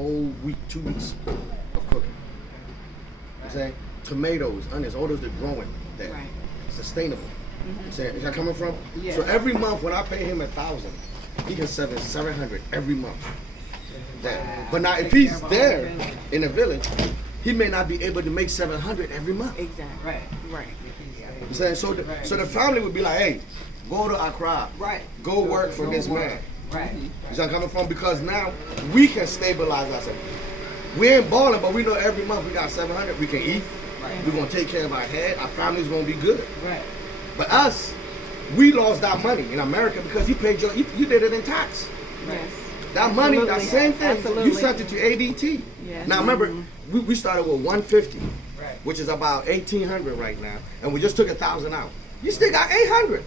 whole week, 2 weeks of cooking. I'm saying tomatoes, onions, all those are growing there, Right. sustainable. I'm saying, is that coming from? Yeah. So every month when I pay him 1,000, he can save 700 every month. There. But now if he's there in the village, he may not be able to make 700 every month. Exactly. Right. I'm saying, so the family would be like, hey, go to Accra, Right. go work for this man. Right. You see where I'm coming from? Because now we can stabilize ourselves. We ain't balling, but we know every month we got 700. We can eat. Right. We're gonna take care of our head. Our family's gonna be good. Right. But us, we lost that money in America because you paid you did it in tax. Yes. That money, that Absolutely. same thing, Absolutely. you sent it to ADT. Yes. Now remember, we started with 150, Right. which is about 1,800 right now, and we just took 1,000 out. You still got 800.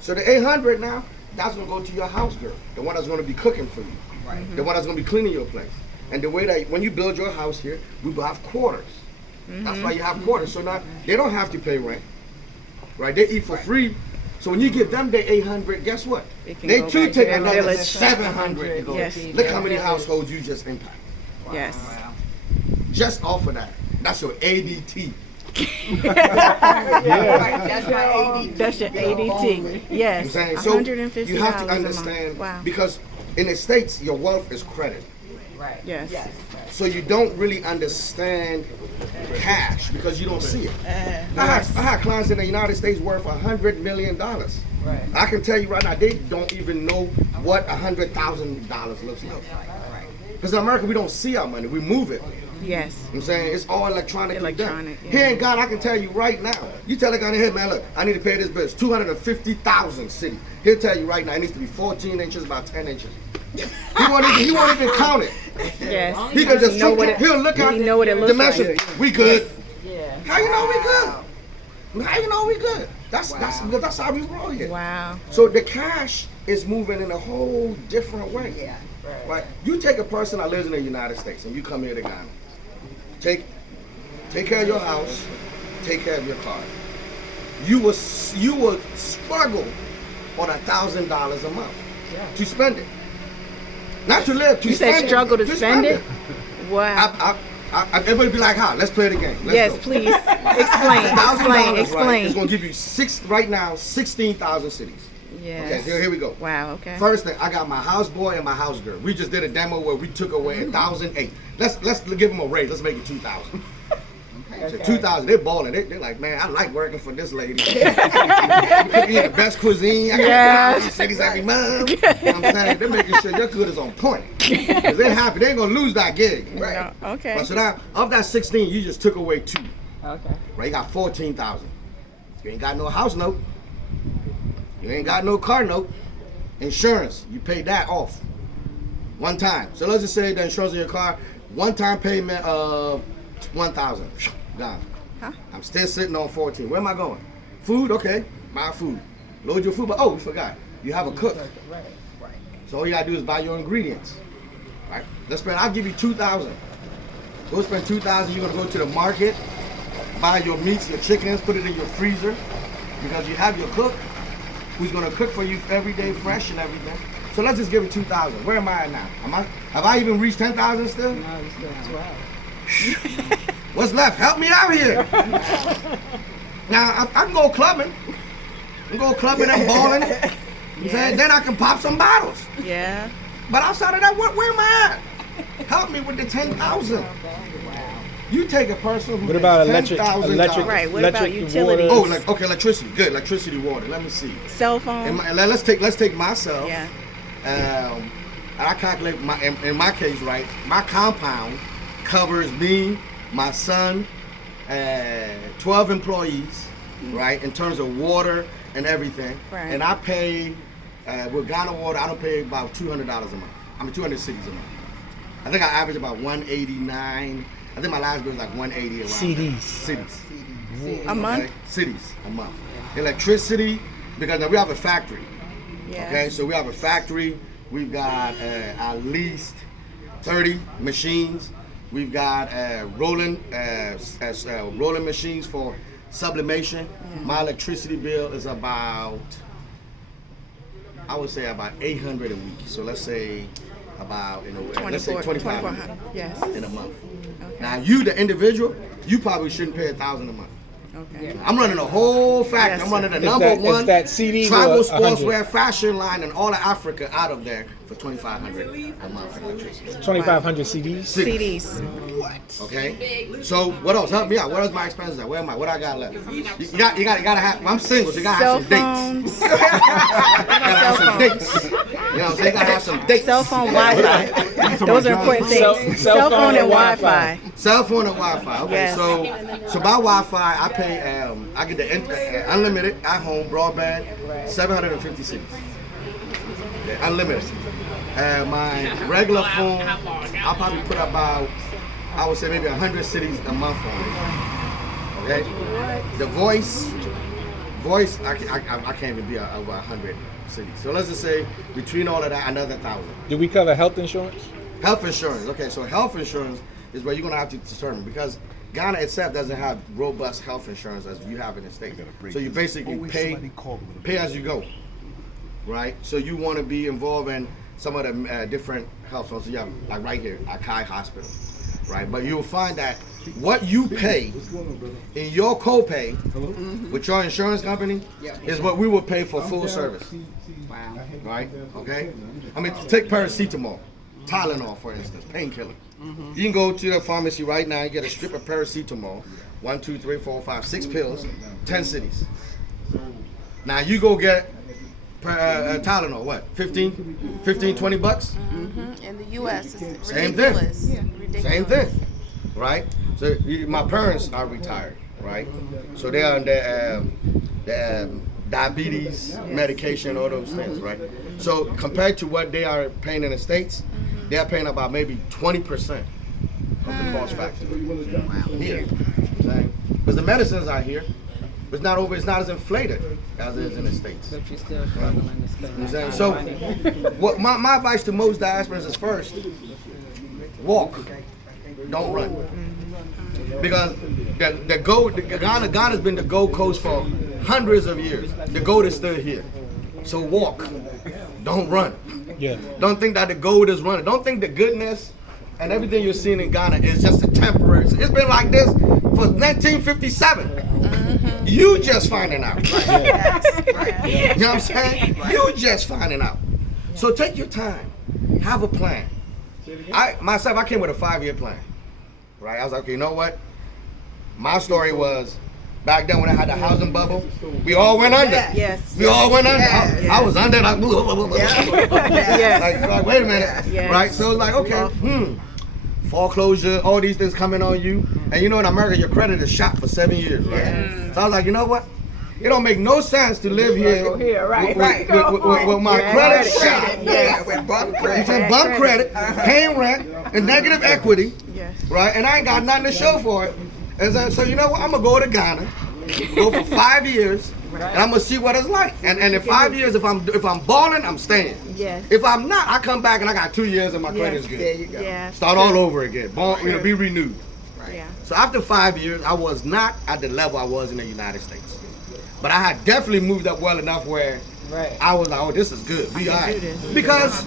So the 800 now, that's gonna go to your house girl, the one that's gonna be cooking for you, the one that's gonna be cleaning your place. And the way that when you build your house here, we will have quarters. That's why you have quarters. So now they don't have to pay rent, right? They eat for free. So when you give them the 800, guess what? It can They go too back to take their another village. 700 to go. Yes. Look how many households you just impact. Yes. Just off of that. That's your ADT. Right. That's my ADT. That's your ADT. I'm Yes. saying, so $150 you have to a month. understand Wow. because in the States, your wealth is credit. Right. Yes. So you don't really understand cash because you don't see it. I had clients in the United States worth $100 million. Right. I can tell you right now, they don't even know what $100,000 looks like. Because in America, we don't see our money, we move it. Yes. I'm saying it's all electronically done. Electronic, yeah. Here in God, I can tell you right now. You tell the guy in here, man, look, I need to pay this bill. It's 250,000 city. He'll tell you right now, it needs to be 14 inches by 10 inches. He won't even count it. Yes. He can just know what it- he'll look at he know what it looks dimension. like. We good. Yeah. How you know we good? How you know we good? That's how we roll here. Wow. So the cash is moving in a whole different way. Yeah. Right? You take a person that lives in the United States and you come here to Ghana. Take care of your house, take care of your car. You will struggle on $1,000 a month to spend it. Not to live, to You spend said struggle to to spend it? Wow. Everybody be like, how? Let's play the game. Let's Yes, go. please. Explain. $1,000, Explain. right, it's gonna give you 16,000 cities. Yes. Okay, here we go. Wow, okay. First thing, I got my house boy and my house girl. We just did a demo where we took away 1,008. Let's give them a raise. Let's make it 2,000. So 2,000. They're balling. They're like, man, I like working for this lady. You could eat the best cuisine. I Yes. can cities every month. You know what I'm saying? They're making sure your good is on point. Because they're happy. They ain't gonna lose that gig. Right. No, okay. But so now, of that 16, you just took away 2. Okay. Right? You got 14,000. You ain't got no house note. You ain't got no car note. Insurance, you pay that off one time. So let's just say the insurance of your car, one-time payment of 1,000. Gone. Huh? I'm still sitting on 14. Where am I going? Food, okay. Buy food. Load your food, but oh, we forgot. You have a cook. Right. So all you gotta do is buy your ingredients. Right? I'll give you 2,000. Go spend 2,000. You're gonna go to the market, buy your meats, your chickens, put it in your freezer, because you have your cook who's gonna cook for you every day, fresh and everything. So let's just give it 2,000. Where am I at now? Have I even reached 10,000 still? No, it's still 12. What's left? Help me out here. Now I can go clubbing. I can go clubbing and balling. You know what I'm saying? Then I can pop some bottles. Yeah. But outside of that, where am I at? Help me with the 10,000. You take a person who What about makes electric? $10,000. Right, what about electric, utilities? water? Oh, okay, electricity. Good, electricity, water. Let me see. Cell phone? Let's take myself. Yeah. And I calculate in my case, right? My compound covers me, my son, 12 employees, right? In terms of water and everything. Right. And I pay with Ghana Water. I don't pay about $200 a month. I mean 200 cities a month. I think I average about 189. I think my last bill was like 180 around. CDs. Cities. A month? Okay? Cities a month. Electricity, because now we have a factory. Yeah. Okay, so we have a factory. We've got at least 30 machines. We've got rolling machines for sublimation. Yeah. My electricity bill is about, I would say about 800 a week. So let's say about, let's say 2,500 Yes. in a month. Okay. Now you, the individual, you probably shouldn't pay $1,000 a month. Okay. I'm running a whole factory. Yes, I'm running the sir. number Is one that CD travel or sportswear fashion line in all of Africa out of there for $2,500 a month. 2,500 CDs. CDs. Okay. So what else? Help me out. What else my expenses at? Where am I? What I got left? You gotta have. I'm single, so you gotta Cell have some dates. phones. You gotta have some dates. You know what I'm saying? You gotta have some dates. Cell phone, Wi-Fi. Those are important things. Cell phone and Wi-Fi. Cell phone and Wi-Fi. Okay, Yes. so my Wi-Fi, I pay. I get the unlimited at home broadband, 750 cities. Yeah, unlimited. My regular phone, I'll probably put about, I would say maybe 100 cities a month on it. Okay. The voice, I can't even be over 100 cities. So let's just say between all of that, another 1,000. Do we cover health insurance? Health insurance. Okay, so health insurance is where you're gonna have to determine because Ghana itself doesn't have robust health insurance as you have in the States. So you basically pay as you go, right? So you want to be involved in some of the different health insurance. So you have like right here, Akai Hospital, right? But you'll find that what you pay in your copay with your insurance company is what we will pay for full service. Wow. Right? Okay? I mean, take paracetamol, Tylenol, for instance, painkiller. You can go to the pharmacy right now and get a strip of paracetamol, 1, 2, 3, 4, 5, 6 pills, 10 cities. Now you go get Tylenol, what, 15, 20 bucks? In the U.S., it's Same thing. ridiculous. Ridiculous. Same thing, right? So my parents are retired, right? So they are on the diabetes medication, all those things, right? So compared to what they are paying in the States, they are paying about maybe 20% of the cost factor here. Because the medicines are here, but it's not as inflated as it is in the States. But you're still struggling to spend You know that what I'm kind of saying? money. So, what my advice to most diasporans is first, walk, don't run, because Ghana's been the Gold Coast for hundreds of years. The gold is still here, so walk, don't run. Yeah. Don't think that the gold is running. Don't think the goodness and everything you're seeing in Ghana is just a temporary. It's been like this for 1957. You just finding out. You know what I'm saying? You just finding out. So take your time. Have a plan. I came with a 5-year plan. Right? I was like, okay, you know what? My story was back then when I had the housing bubble, we all went under. Yes. We all went under. Yes. I was under like, Yes. like, wait a minute. Yes. Right? So it's like, okay, foreclosure, all these things coming on you. And you know, in America, your credit is shot for 7 years, right? Yes. So I was like, you know what? It don't make no sense to live here with my credit shot. Yes. With bump You credit. said bump credit, paying rent, and negative equity, Yes. right? And I ain't got nothing to show for it. And so you know what? I'm gonna go to Ghana, go for 5 years, and I'm gonna see what it's like. And in 5 years, if I'm balling, I'm staying. Yes. If I'm not, I come back and I got 2 years and my credit is good. There you go. Yeah. Start all over again. Be renewed. Yeah. So after 5 years, I was not at the level I was in the United States. But I had definitely moved up well enough where I was like, oh, this is good. We all right. Because,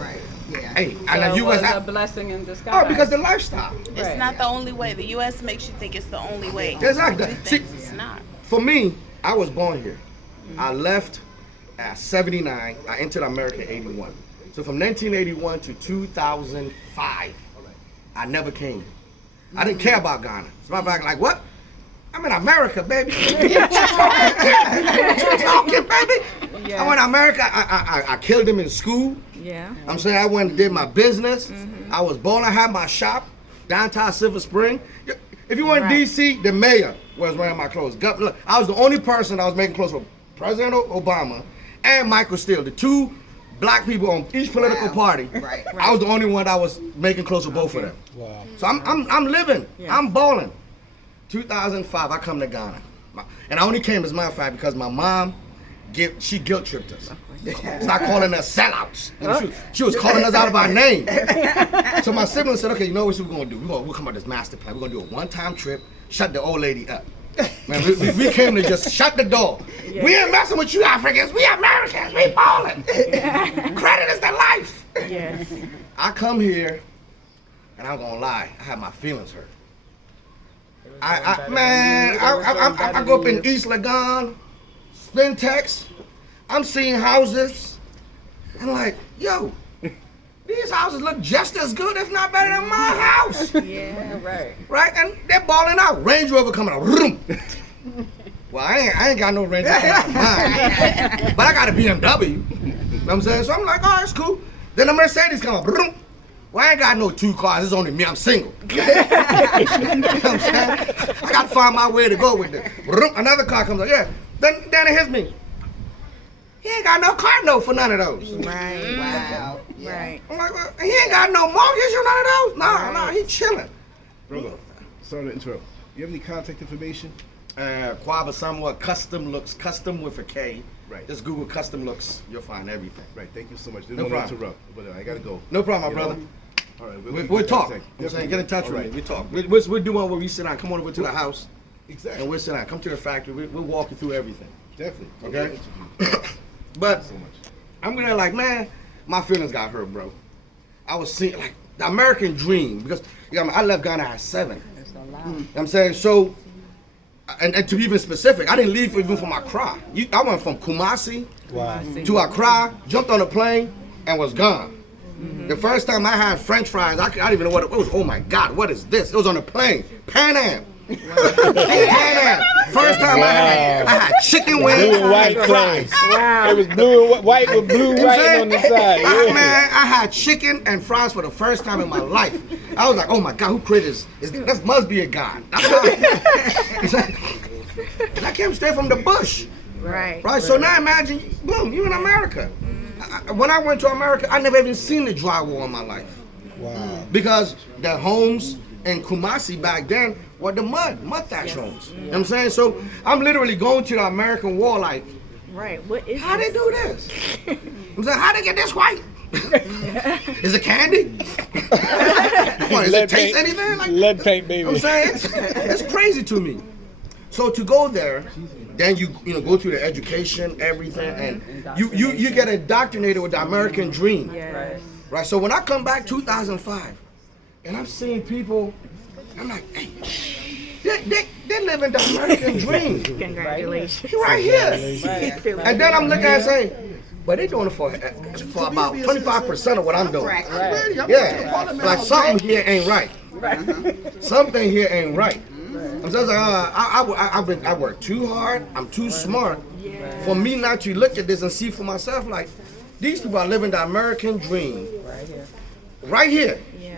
hey, and the So it U.S. was a blessing in disguise. Oh, because the lifestyle. It's not the only way. The U.S. makes you think it's the only way. Exactly. To do See, things. It's not. for me, I was born here. I left at 79. I entered America in 81. So from 1981 to 2005, I never came. I didn't care about Ghana. As a matter of fact, like, what? I'm in America, baby. What you talking, baby? I went to America. I killed him in school. Yeah. I'm saying I went and did my business. I was born. I had my shop downtown Silver Spring. If you went to D.C., the mayor was wearing my clothes. Look, I was the only person that was making clothes for President Obama and Michael Steele, the two black people on each political party. I was the only one that was making clothes for both of them. Wow. So I'm living. I'm balling. 2005, I come to Ghana. And I only came, as a matter of fact, because my mom, she guilt tripped us. Start calling us sellouts. She was calling us out of our name. So my siblings said, okay, you know what we're going to do? We'll come up with this master plan. We're going to do a one-time trip, shut the old lady up. Man, we came to just shut the door. Yeah. We ain't messing with you Africans. We Americans. We ballin'. Credit is the life. Yeah. I come here, and I'm gonna lie, I have my feelings hurt. I go up in East Legon, Spintex. I'm seeing houses. I'm like, yo, these houses look just as good, if not better than my house. Yeah. Right. Right? And they're balling out. Range Rover coming out. Vroom. Well, I ain't got no Range Rover coming out mine. But I got a BMW. You know what I'm saying? So I'm like, oh, it's cool. Then the Mercedes come up. Vroom. Well, I ain't got no 2 cars. It's only me. I'm single. You know what I'm saying? I got to find my way to go with it. Vroom. Another car comes up. Yeah. Then it hits me. He ain't got no car note for none of those. Right. Wow. Right. I'm like, well, he ain't got no mortgage or none of those. No, he chilling. Brother, sorry to interrupt. You have any contact information? Quava Samoa Custom Looks, custom with a K. Right. Just Google Custom Looks. You'll find everything. Right, thank you so much. Didn't No want to problem. interrupt, but I gotta go. No problem, my You brother. know? All right, We'll talk. Definitely. I'm saying, get in touch All with right. me. We talk. We're doing where we sit down. Come on over to the house Exactly. and we'll sit down. Come to the factory. We'll walk you through everything. Definitely. Okay. Interview. But so much. I'm gonna like, man, my feelings got hurt, bro. I was seeing like the American dream because I left Ghana at 7. It's a lot. You know what I'm saying? So, and to be even specific, I didn't leave even for my Accra. I went from Kumasi Wow. to Accra, jumped on a plane, and was gone. The first time I had French fries, I didn't even know what it was. Oh my God, what is this? It was on a plane, Pan Am. Pan Am. First time I had chicken wings Blue and white and flames. fries. Wow. It was blue and white with blue writing on the side. Yeah. Man, I had chicken and fries for the first time in my life. I was like, oh my God, who created this? This must be a God. That's how I came straight from the bush. Right. Right, so now imagine, boom, you in America. When I went to America, I never even seen the drywall in my life. Wow. Because the homes in Kumasi back then were the mud thatch homes. You know what I'm saying? So I'm literally going to the American wall like, Right. What is how they this? do this? I'm saying, how they get this white? Is it candy? What, does it Lead taste paint. anything? Like, Lead paint, baby. I'm saying it's crazy to me. So to go there, then you go through the education, everything, and you get indoctrinated with the American dream, Yes. right? So when I come back 2005, and I'm seeing people, I'm like, hey, they living the American dream Congratulations. right here. Feel And then I'm looking and saying, but they doing it for about 25% of what I'm doing. Yeah, like something here ain't right. Something here ain't right. I'm just like, I work too hard. I'm too smart for me not to look at this and see for myself. Like, these people are living the American dream right here. Yeah.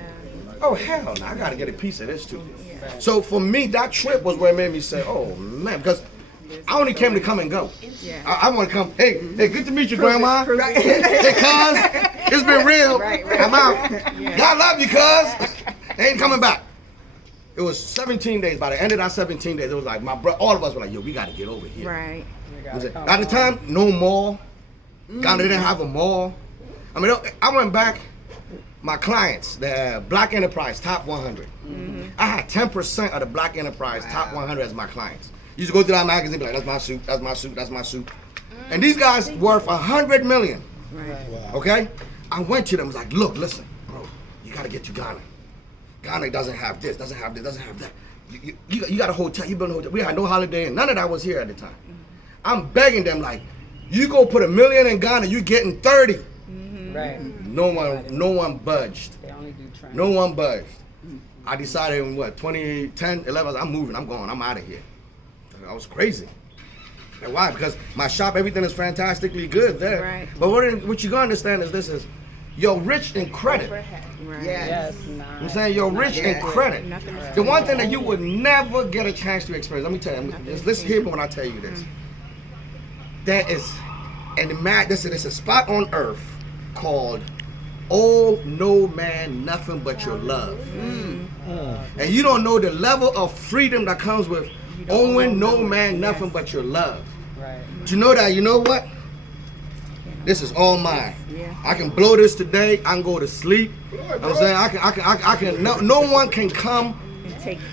Oh hell no! I gotta get a piece of this too. So for me, that trip was where it made me say, "Oh man," because I only came to come and go. Yeah. I want to come. Hey, good to meet you, Grandma. Hey, cuz, it's been real. I'm out. God love you, cuz. Ain't coming back. It was 17 days. By the end of that 17 days, it was like all of us were like, "Yo, we gotta get over here." Right. At the time, no mall. Ghana didn't have a mall. I mean, I went back. My clients, the Black Enterprise Top 100. I had 10% of the Black Enterprise Top 100 as my clients. Used to go through that magazine, be like, "That's my suit. That's my suit. That's my suit." And these guys worth 100 million. Wow. Okay, I went to them. Was like, "Look, listen, bro, you gotta get to Ghana. Ghana doesn't have this, doesn't have this, doesn't have that. You got a hotel. You built a hotel. We had no Holiday Inn. None of that was here at the time. I'm begging them like, you go put $1 million in Ghana, you getting 30. Right. No one budged. They only do training. No one budged. I decided in 2010, 11, I'm moving. I'm going. I'm out of here. I was crazy. And why? Because my shop, everything is fantastically good there. Right. But what you gotta understand is this is, you're rich in credit. Right. Yes. I'm saying you're rich in credit. Nothing is The one thing that you would never get a chance to experience, let me tell you, just listen here when I tell you this. There is, this is a spot on earth called "Oh No Man Nothing But Your Love," and you don't know the level of freedom that comes with owing no man nothing but your love. Right. To know that, you know what? This is all mine. Yeah. I can blow this today. I can go to sleep. I'm saying I can. No one can come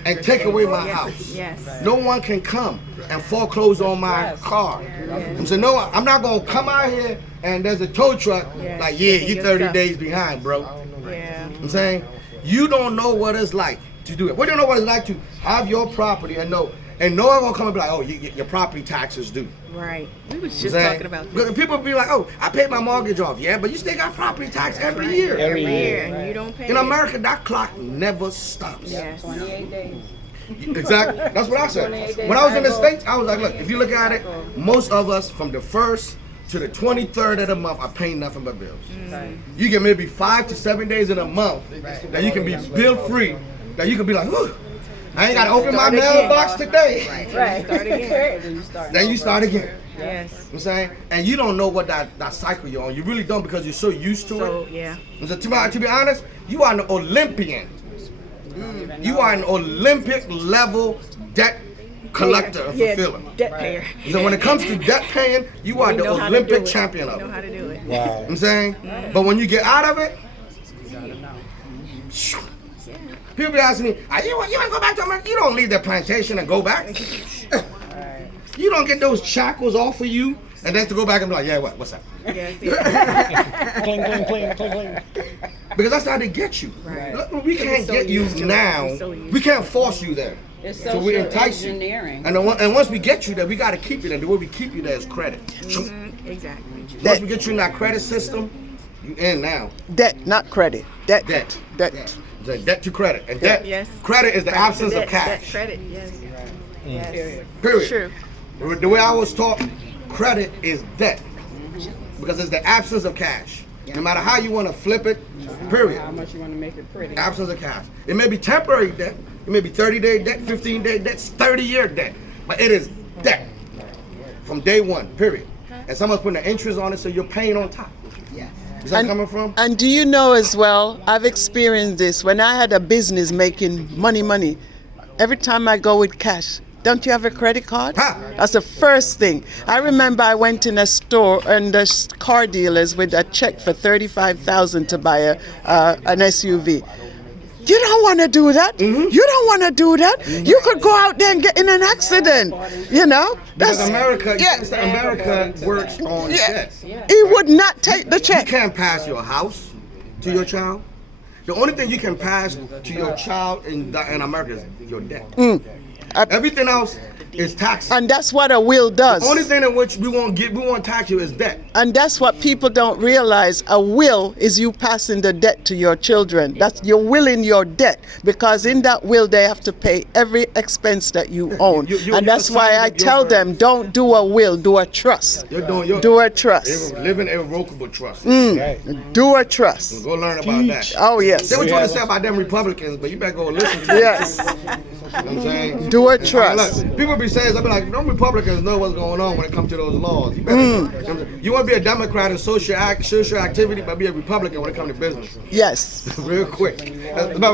and take away my house. Yes. No one can come and foreclose on my car. I'm saying, no, I'm not gonna come out here and there's a tow truck like, yeah, you 30 days behind, bro. Yeah. I'm saying, you don't know what it's like to do it. We don't know what it's like to have your property and no one gonna come and be like, oh, your property taxes due. Right. We was just talking about this. People be like, oh, I paid my mortgage off. Yeah, but you still got property tax every year. Every year. And you don't pay In it. America, that clock never stops. Yes. 28 days. Exactly. That's what I said. When I was in the States, I was like, look, if you look at it, most of us from the 1st to the 23rd of the month are paying nothing but bills. You get maybe 5 to 7 days in a month that you can be bill free, that you can be like, whew, I ain't got to open my mailbox today. Right. Start again. Then you start again. Yes. You know what I'm saying? And you don't know what that cycle you're on. You really don't because you're so used to So, it. yeah. So to be honest, you are an Olympian. You are an Olympic level debt collector and fulfiller. Debt payer. So when it comes to debt paying, you are the know how to Olympic do it. champion of Know how it. to do it. Wow. You know what I'm saying? But when you get out of it, people be asking me, you want to go back to America? You don't leave the plantation and go back. You don't get those shackles off of you and then to go back and be like, yeah, what's that? Yes. Cling, cling, cling, cling, cling. Because that's how they get you. Right. Look, we can't so get you used to it. now. We're so used We can't force you there. It's So we social entice you. engineering. And once we get you there, we got to keep you there. The way we keep you there is credit. Exactly. Once we get you in that credit system, you in now. Debt, not credit. Debt. Debt. Debt. It's debt to credit. And debt, Yes. credit is the absence of Debt cash. credit. Yes. Yes. Period. True. The way I was taught, credit is debt. Because it's the absence of cash. No matter how you want to flip it, period. How much you want to make it pretty. Absence of cash. It may be temporary debt. It may be 30-day debt, 15-day debt, 30-year debt. But it is debt from day one, period. And someone's putting the interest on it, so you're paying on top. Yes. Is that coming from? And do you know as well, I've experienced this. When I had a business making money, every time I go with cash, don't you have a credit card? That's the first thing. I remember I went in a store and the car dealers with a check for $35,000 to buy an SUV. You don't want to do that. You don't want to do that. You could go out there and get in an accident. You know? Because America, Yes. America works on debt. He would not take the You check. can't pass your house to your child. The only thing you can pass to your child in America is your debt. Everything else is taxes. And that's what a will does. The only thing in which we won't tax you is debt. And that's what people don't realize. A will is you passing the debt to your children. That's you're willing your debt, because in that will they have to pay every expense that you own. And that's why I tell them, don't do a will, do a trust. Do a trust. Live in irrevocable trust. Do a trust. Go learn about that. Oh yes. Say what you want to say about them Republicans, but you better go listen to them. Yes. You know what I'm saying? Do a trust. Look, people be saying, I be like, no Republicans know what's going on when it comes to those laws. You better, you want to be a Democrat in social activity, but be a Republican when it comes to business. Yes. Real quick. Bye-bye.